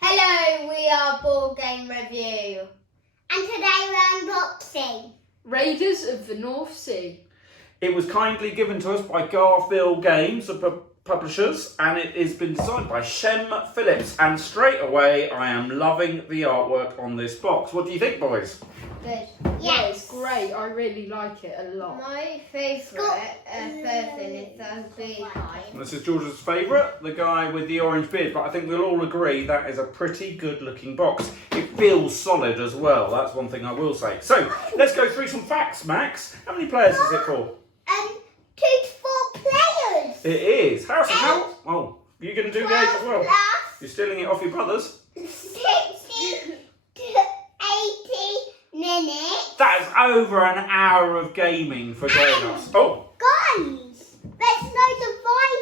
Hello, we are Game Review. And today we're unboxing Raiders of the North Sea. It was kindly given to us by Garphill Games, the publishers, and it has been designed by Shem Phillips. And straight away, I am loving the artwork on this box. What do you think, boys? Good. Yeah, it's great. I really like it a lot. My favourite person is the blue guy. This is George's favourite, the guy with the orange beard, but I think we'll all agree that is a pretty good looking box. It feels solid as well, that's one thing I will say. So, let's go through some facts, Max. How many players is it for? 2 to 4 players. It is. How? Oh, you're going to do the age as well. Plus You're stealing it off your brothers. 60 to 80 minutes. That is over an hour of gaming for grown-ups. Oh, Guys, let's know the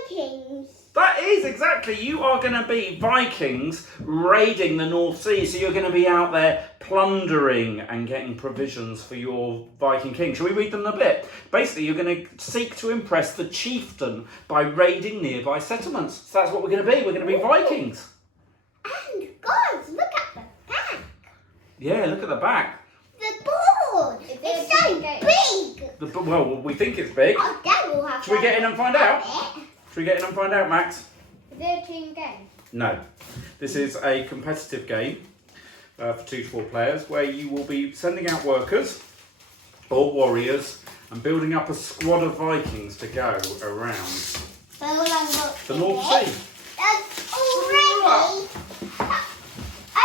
Vikings. that is exactly. You are going to be Vikings raiding the North Sea. So you're going to be out there plundering and getting provisions for your Viking king. Shall we read them a bit? Basically, you're going to seek to impress the chieftain by raiding nearby settlements. So that's what we're going to be. We're going to be Vikings. And guys, look at the back. Yeah, look at the back. The board. It's so big. Well, we think it's big. Oh, Dad will have Should we get in and find out? it. Should we get in and find out, Max? Is it a team game? No. This is a competitive game for 2 to 4 players where you will be sending out workers or warriors and building up a squad of Vikings to go around the North Sea. Already.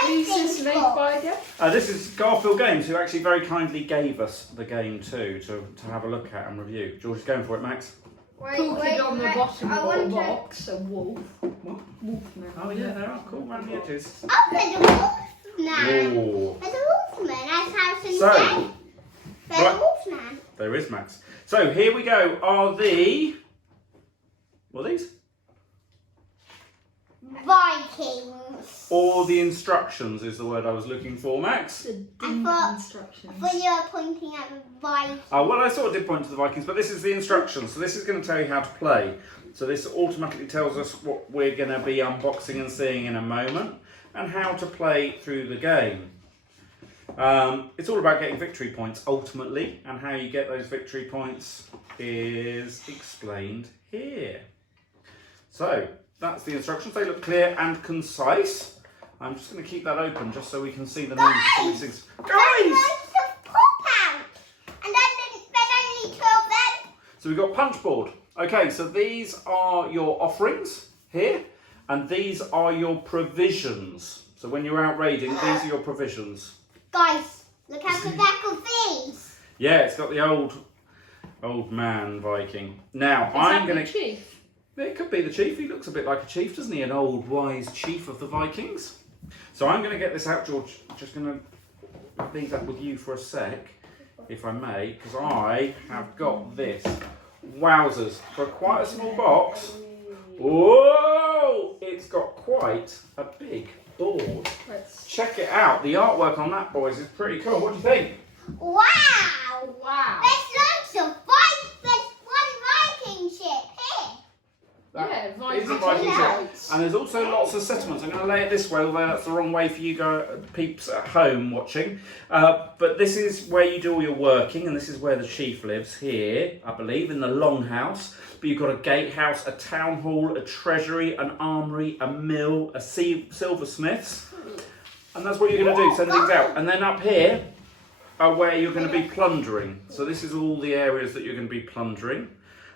Who's this made by again? This is Garphill Games, who actually very kindly gave us the game too to have a look at and review. George is going for it, Max. Pulpit on the bottom I of want the to- box, a wolf. What? Wolfman. Oh yeah, they are cool around the edges. Oh, there's a wolfman. Ooh. There's a wolfman. That's Harrison So, said. There's right. a wolfman. There is, Max. So here we go. Are the... What are these? Vikings. Or the instructions is the word I was looking for, Max. The I thought- instructions. But you're pointing at the Vikings. Well, I sort of did point to the Vikings, but this is the instructions. So this is going to tell you how to play. So this automatically tells us what we're going to be unboxing and seeing in a moment and how to play through the game. It's all about getting victory points ultimately, and how you get those victory points is explained here. So that's the instructions. They look clear and concise. I'm just going to keep that open just so we can see the names of some of these things. They're Guys! going to pop out. And then only 2 of them. So we've got punch board. Okay, so these are your offerings here, and these are your provisions. So when you're out raiding, these are your provisions. Guys, look at the back of these. Yeah, it's got the old man Viking. Now, Is I'm that going the to... chief? It could be the chief. He looks a bit like a chief, doesn't he? An old, wise chief of the Vikings. So I'm going to get this out, George. Just going to leave that with you for a sec, if I may, because I have got this. Wowzers. For quite a small box. Whoa! It's got quite a big board. Let's... Check it out. The artwork on that, boys, is pretty cool. What do you think? Wow. Wow. There's lots of There's one Viking ship here. That Yeah, is a Viking Viking ship. lights. And there's also lots of settlements. I'm going to lay it this way, although that's the wrong way for you peeps at home watching. But this is where you do all your working, and this is where the chief lives here, I believe, in the longhouse. But you've got a gatehouse, a town hall, a treasury, an armoury, a mill, a silversmiths. And that's what you're going to do, send things out. And then up here are where you're going to be plundering. So this is all the areas that you're going to be plundering.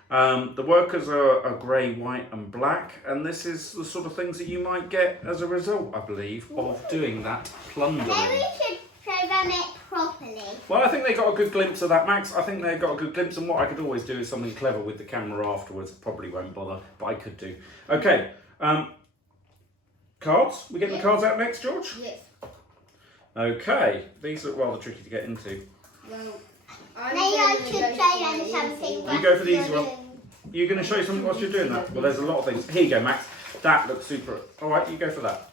The workers are grey, white and black, and this is the sort of things that you might get as a result, I believe, of doing that plundering. Maybe we should show them it properly. Well, I think they got a good glimpse of that, Max. I think they got a good glimpse, and what I could always do is something clever with the camera afterwards. Probably won't bother, but I could do. Okay, cards. We getting the cards out next, George? Yes. Okay, these look rather tricky to get into. Well, Maybe I should show them something. You go for the easy one. You're going to show something whilst you're doing that? Well, there's a lot of things. Here you go, Max. That looks super. All right, you go for that.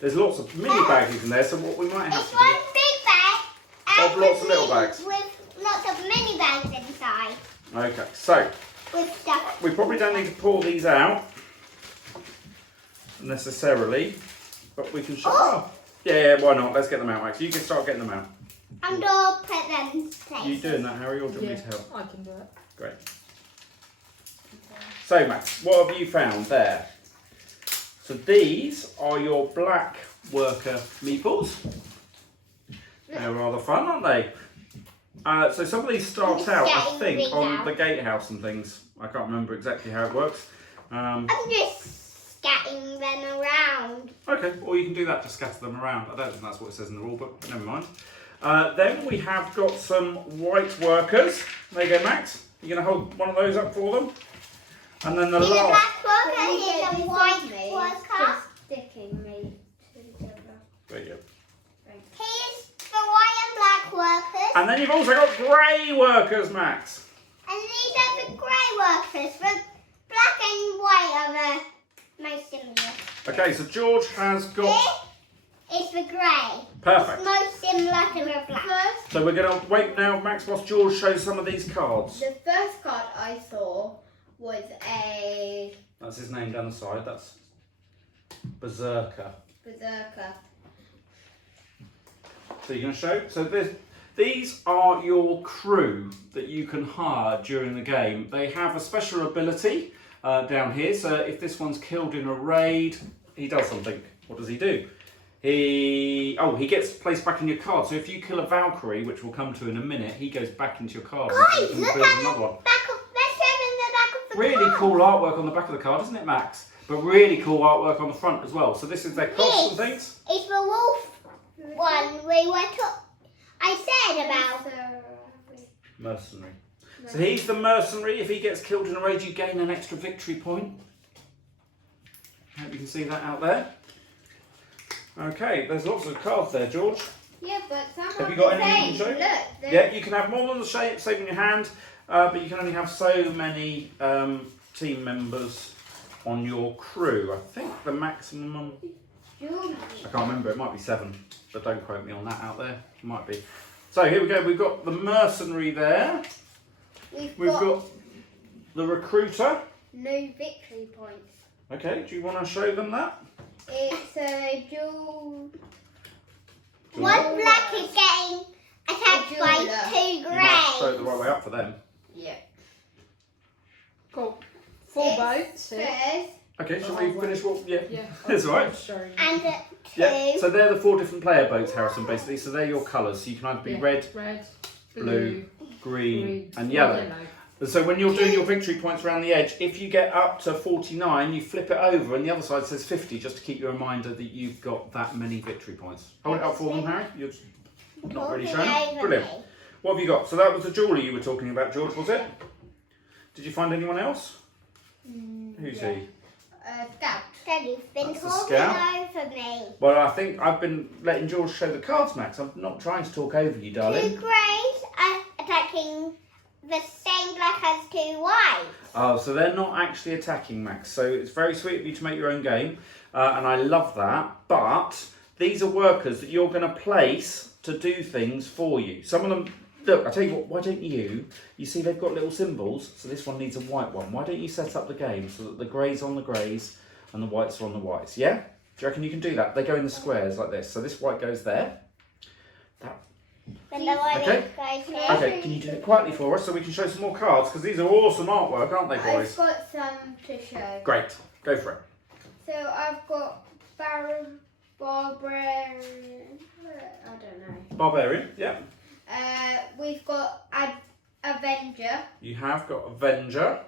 There's lots of mini baggies in there, so what we might have It's to one do... big bag. Of And lots of little bags. With lots of mini bags inside. Okay, so With stuff. we probably don't need to pour these out necessarily. but we can show. Oh. Yeah, why not? Let's get them out, Max. You can start getting them out. And I'll put them in place. You doing that, Harry, or do you want me to help? I can do it. Great. So, Max, what have you found there? So these are your black worker meatballs. They're rather fun, aren't they? So some of these start out, I think, on the gatehouse and things. I can't remember exactly how it works. I'm just scatting them around. Okay, or you can do that to scatter them around. I don't think that's what it says in the rule book, but never mind. Then we have got some white workers. There you go, Max. You're going to hold one of those up for them. And then the Here's a last... black worker, here's a white worker. Sticking me together. There you go. Here's the white and black workers. And then you've also got grey workers, Max. And these are the grey workers. The black and white are the most similar. Okay, so George has got... This is the grey. Perfect. It's most similar to the black. So we're going to wait now, Max, whilst George shows some of these cards. The first card I saw was a That's his name down the side. That's Berserker. berserker. So you're going to show. So these are your crew that you can hire during the game. They have a special ability down here. So if this one's killed in a raid, he does something. What does he do? He gets placed back in your card. So if you kill a Valkyrie, which we'll come to in a minute, he goes back into your card. Guys, and look builds at another one. let's show them the back of the Really card. cool artwork on the back of the card, isn't it, Max? But really cool artwork on the front as well. So this is their costs and things. It's the wolf one I said about. Mercenary. So he's the mercenary. If he gets killed in a raid, you gain an extra victory point. I hope you can see that out there. Okay, there's lots of cards there, George. Yeah, but some Have are you got the any you same. can show? Look, Yeah, you can have more than the same in your hand, but you can only have so many team members on your crew. I think the maximum, I can't remember, it might be 7, but don't quote me on that out there. It might be. So here we go, we've got the mercenary there. We've We've got got the recruiter. no victory points. Okay, do you want to show them that? It's a dual. One black is getting attacked by two You might show it the grey. right way up for them. Yeah. Cool. 4 boats here. Says Okay, shall we finish what? Yeah, Yeah. that's all right. Sorry. And two. Yeah, so they're the 4 different player boats, Harrison, basically. So they're your colours. So you can either be Yeah. red, Red, blue, green, green, and yellow. And so when you're doing your victory points around the edge, if you get up to 49, you flip it over and the other side says 50, just to keep you a reminder that you've got that many victory points. Hold it up for them, Harry. You're not really showing it. Brilliant. What have you got? So that was the jewellery you were talking about, George, was it? Did you find anyone else? Who's yeah. he? Scout. So you've been That's a talking scout. over me. Well, I think I've been letting George show the cards, Max. I'm not trying to talk over you, Two darling. greys are attacking the same black as two whites. Oh, so they're not actually attacking, Max. So it's very sweet of you to make your own game, and I love that. But these are workers that you're going to place to do things for you. Some of them, look, I tell you what, why don't you see they've got little symbols, so this one needs a white one. Why don't you set up the game so that the greys on the greys and the whites are on the whites, yeah? Do you reckon you can do that? They go in the squares like this. So this white goes there. Then the white Okay. goes here. Okay, can you do it quietly for us so we can show some more cards? Because these are awesome artwork, aren't they, I've boys? got some to show. Great, go for it. So I've got Barbarian. I don't know. Barbarian, yeah. We've got Avenger. You have got Avenger.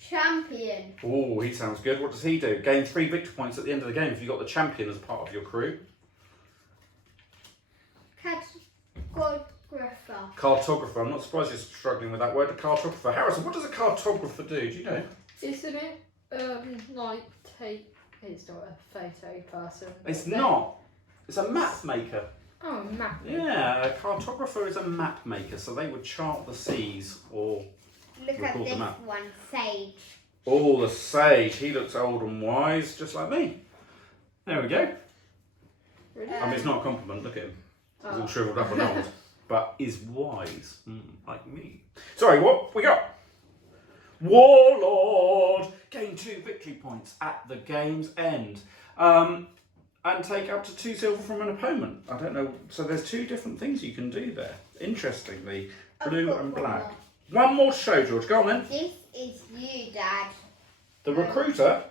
Champion. Oh, he sounds good. What does he do? Gain 3 victory points at the end of the game if you've got the champion as part of your crew. Cartographer. Cartographer. I'm not surprised you're struggling with that word. A cartographer. Harrison, what does a cartographer do? Do you know? Isn't it like it's not a photo person? It's not. It's a map maker. Oh, a map. Yeah, a cartographer is a map maker. So they would chart the seas or... Look at Record this them up. one, Sage. Oh, the sage. He looks old and wise, just like me. There we go. Really? I mean, it's not a compliment. Look at him. He's all shriveled up and old, but is wise, like me. Sorry, what we got? Warlord. Gain win 2 victory points at the game's end. And take up to 2 silver from an opponent. I don't know. So there's 2 different things you can do there. Interestingly, blue and black. One more to show, George. Go on then. This is you, Dad. The recruiter.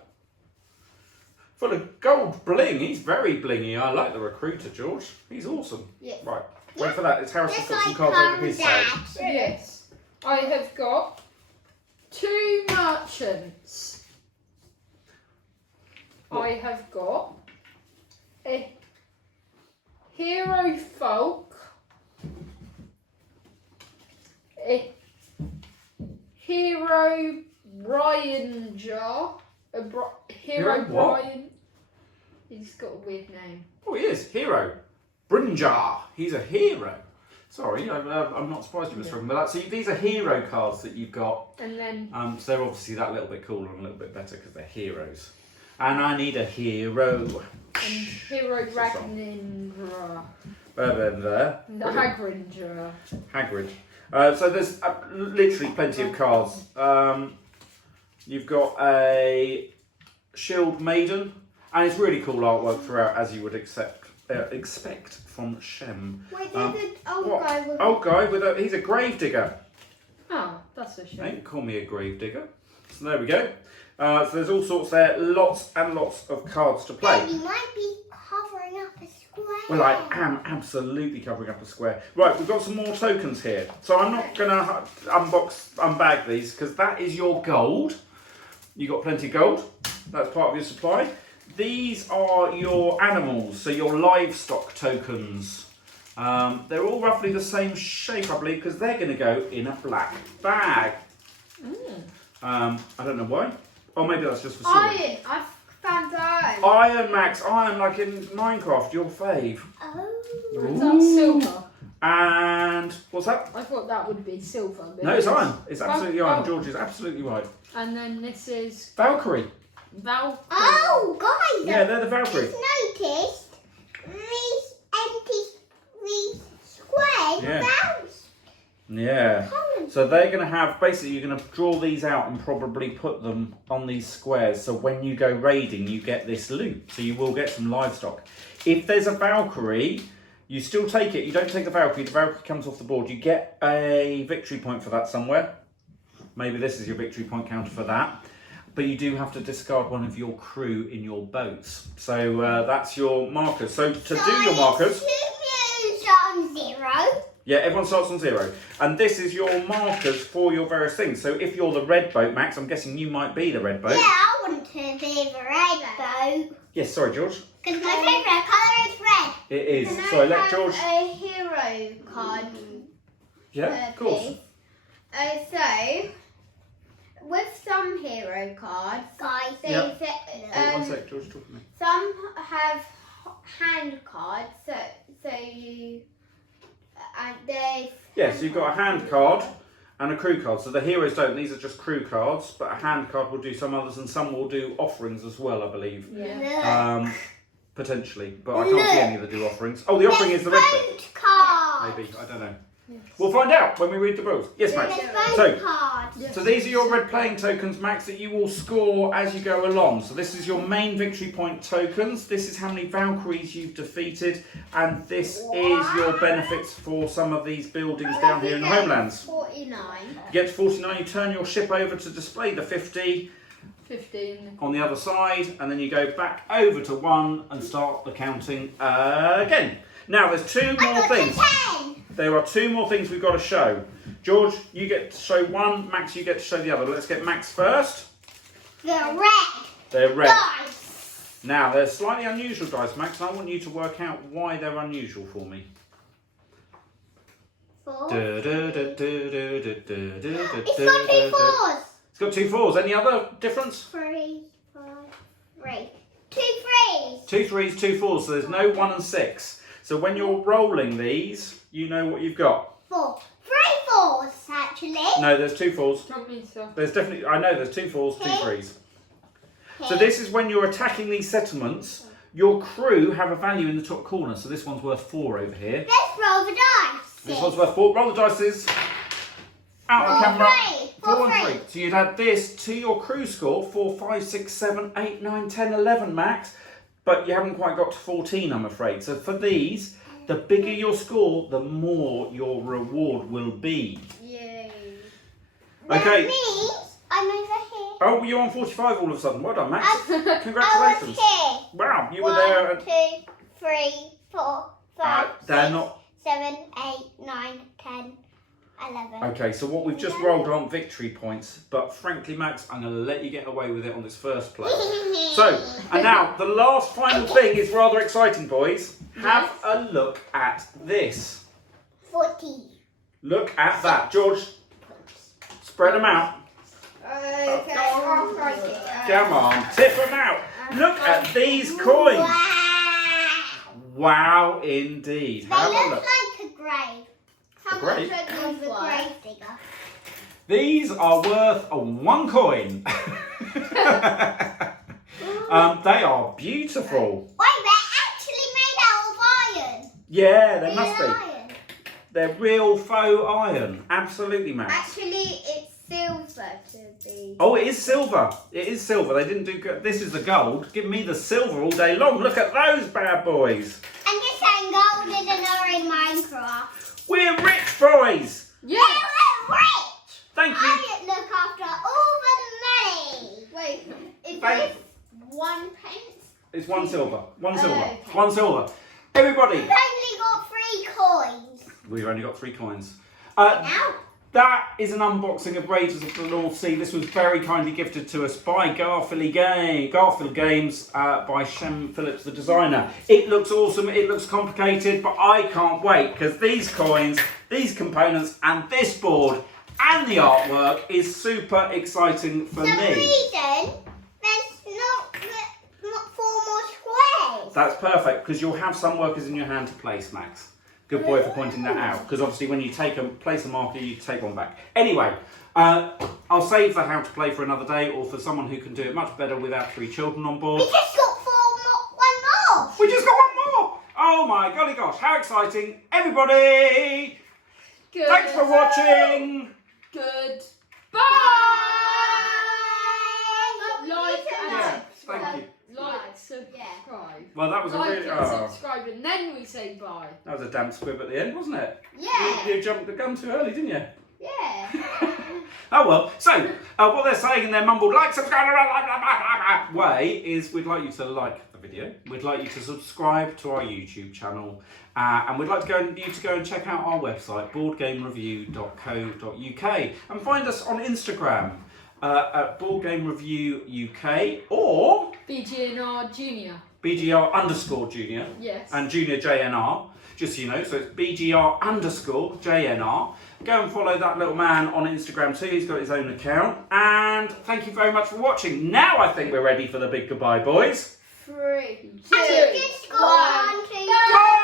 Full of gold bling. He's very blingy. I like the recruiter, George. He's awesome. Yes. Right. Wait for that. It's Harrison's Just got some like cards over his side. Dad. Yes. I have got 2 merchants. What? I have got a hero folk, a hero Brian-jar, Hero what? Brian. He's got a weird name. Oh, he is. Hero. Brinjar. He's a hero. Sorry, I'm not surprised you were struggling with that. So these are hero cards that you've got. And then So they're obviously that little bit cooler and a little bit better because they're heroes. And I need a hero. and hero Ragnindra. There. The Hagringer. Hagrid. So there's literally plenty of cards. You've got a Shield Maiden, and it's really cool artwork throughout, as you would expect from Shem. Wait, there's an old What? guy with Old guy with he's a grave digger. Oh, that's a shame. Don't call me a grave digger. So there we go. So there's all sorts there, lots and lots of cards to play. Dad, you might be covering up a square. Well, I am absolutely covering up a square. Right, we've got some more tokens here. So I'm not going to unbag these because that is your gold. You got plenty of gold. That's part of your supply. These are your animals, so your livestock tokens. They're all roughly the same shape, I believe, because they're going to go in a black bag. I don't know why. Oh, maybe that's just for storage. iron. I found iron. Iron, Max. Iron, like in Minecraft, your fave. Is that silver? And what's that? I thought that would be silver. But No, it's iron. It's absolutely iron. Oh. George is absolutely right. And then this is Valkyrie. Valkyrie. Oh, guys. Yeah, they're the Valkyrie. Just noticed these squares Yeah. bounced. Yeah. So they're going to have, basically you're going to draw these out and probably put them on these squares. So when you go raiding, you get this loot. So you will get some livestock. If there's a Valkyrie, you still take it. You don't take the Valkyrie. The Valkyrie comes off the board. You get a victory point for that somewhere. Maybe this is your victory point counter for that. But you do have to discard one of your crew in your boats. So that's your markers. So to do your markers... On 0. Yeah, everyone starts on 0. And this is your markers for your various things. So if you're the red boat, Max, I'm guessing you might be the red boat. Yeah, I want to be the red boat. Yes, sorry, George. Because my favourite colour is red. It is. Can So I let have George... a hero card? Yeah, of course. Please? So, with some hero cards, Guys, they Yep. say, One sec, George, talk to me. some have hand cards, so you, and there's... Yeah, so you've got a hand card and a crew card. So the heroes don't. These are just crew cards, but a hand card will do some others, and some will do offerings as well, I believe. Yeah. Potentially, but I can't see any that do offerings. Oh, the offering is the red bit. boat card. Maybe, I don't know. Yes. We'll find out when we read the rules. Yes, Max. There's boat So- cards. Yes. So these are your red playing tokens, Max, that you will score as you go along. So this is your main victory point tokens. This is how many Valkyries you've defeated. And this is your benefits for some of these buildings down here in the homelands. 49. You get to 49, you turn your ship over to display the 50 15. on the other side. And then you go back over to 1 and start the counting again. Now there's 2 more things. 10. There are 2 more things we've got to show. George, you get to show one. Max, you get to show the other. Let's get Max first. The red They're red. dice. Now, they're slightly unusual dice, Max, and I want you to work out why they're unusual for me. 4. It's It's got 2 4s. It's got 2 4s. Any other difference? 3, 5, 3. 2 3s. 2 3s, 2 4s. So there's no 1 and 6. So when you're rolling these, you know what you've got. 4. 3 4s, actually. No, there's 2 4s. Not me, sir. There's definitely, I know there's 2 4s, 2 Okay. 3s. So this is when you're attacking these settlements. Your crew have a value in the top corner. So this one's worth 4 over here. Let's roll the dice. This one's worth 4. Roll the dices. Out of the camera. 3. For 4 and 3. 3. So you'd add this to your crew score, 4, 5, 6, 7, 8, 9, 10, 11 max. But you haven't quite got to 14, I'm afraid. So for these, the bigger your score, the more your reward will be. Yay. That Okay. means I'm over here. Oh, you're on 45 all of a sudden. Well done, Max. I was Congratulations. here. Wow, you were 1, there. 2, 3, 4, 5, They're 6, not. 7, 8, 9, 10, 11. Okay, so what we've just rolled aren't victory points, but frankly, Max, I'm going to let you get away with it on this first play. So, and now the last final thing is rather exciting, boys. Have a look at this. 40. Look at that. George, spread them out. Okay. Oh, crikey. Come on, tip them out. Look at these coins. Wow. Wow, indeed. They Have a look look. like a grave. How grave? much are these? The grave digger. These are worth 1 coin. They are beautiful. Wait, they're actually made out of iron. Yeah, they must be. Real iron. They're real faux iron. Absolutely, Max. Actually, it's silver to be. Oh, it is silver. It is silver. They didn't do good. This is the gold. Give me the silver all day long. Look at those bad boys. I'm just saying gold isn't or in Minecraft. We're rich boys. Yeah. We're rich. Thank you. I look after all the money. Wait, is Thank- this 1 pence? It's 1 silver. 1 silver. okay. 1 silver. Everybody. We've only got 3 coins. We've only got 3 coins. Now. That is an unboxing of Raiders of the North Sea. This was very kindly gifted to us by Garphill Games by Shem Phillips, the designer. It looks awesome, it looks complicated, but I can't wait because these coins, these components, and this board and the artwork is super exciting for The me. reason there's not 4 more squares. That's perfect because you'll have some workers in your hand to place, Max. Good boy for pointing that out, because obviously when you place a marker, you take one back. Anyway, I'll save the how to play for another day, or for someone who can do it much better without 3 children on board. We just got 1 more. We just got 1 more! Oh my golly gosh, how exciting! Everybody, Good. thanks for watching! Good. Bye. Like and Yeah, subscribe. thank you. Like, subscribe. Well, that was a Like really... and Oh, subscribe, and then we say bye. that was a damp squib at the end, wasn't it? Yeah. You jumped the gun too early, didn't you? Yeah. Oh well, so what they're saying in their mumbled like, subscribe way is we'd like you to like the video, we'd like you to subscribe to our YouTube channel, and we'd like you to go and check out our website, boardgamereview.co.uk, and find us on Instagram at Board Game Review UK or BGNR Junior. BGR_Junior Yes. and Junior JNR, just so you know, so it's BGR_JNR. Go and follow that little man on Instagram too, he's got his own account. And thank you very much for watching. Now I think we're ready for the big goodbye, boys. 3, 2, Just go 1. on to Bye!